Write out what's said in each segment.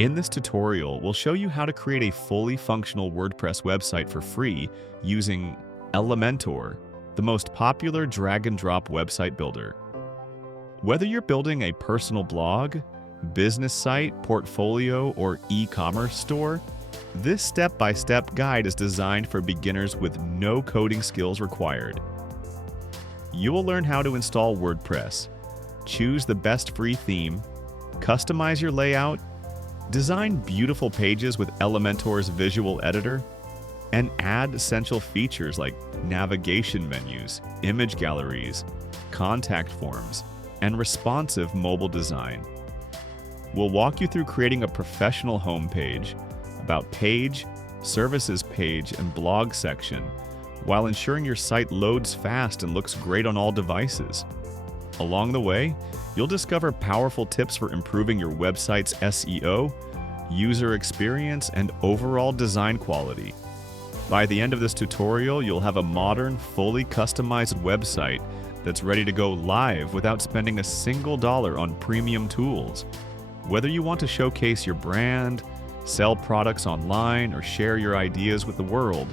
In this tutorial, we'll show you how to create a fully functional WordPress website for free using Elementor, the most popular drag-and-drop website builder. Whether you're building a personal blog, business site, portfolio, or e-commerce store, this step-by-step guide is designed for beginners with no coding skills required. You will learn how to install WordPress, choose the best free theme, customize your layout, design beautiful pages with Elementor's visual editor, and add essential features like navigation menus, image galleries, contact forms, and responsive mobile design. We'll walk you through creating a professional homepage, about page, services page, and blog section, while ensuring your site loads fast and looks great on all devices. Along the way, you'll discover powerful tips for improving your website's SEO, user experience, and overall design quality. By the end of this tutorial, you'll have a modern, fully customized website that's ready to go live without spending a single dollar on premium tools. Whether you want to showcase your brand, sell products online, or share your ideas with the world,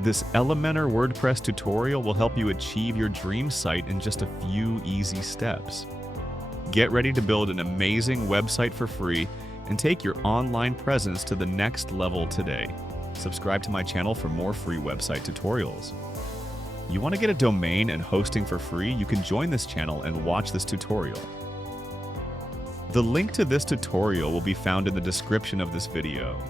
this Elementor WordPress tutorial will help you achieve your dream site in just a few easy steps. Get ready to build an amazing website for free and take your online presence to the next level today. Subscribe to my channel for more free website tutorials. You want to get a domain and hosting for free? You can join this channel and watch this tutorial. The link to this tutorial will be found in the description of this video.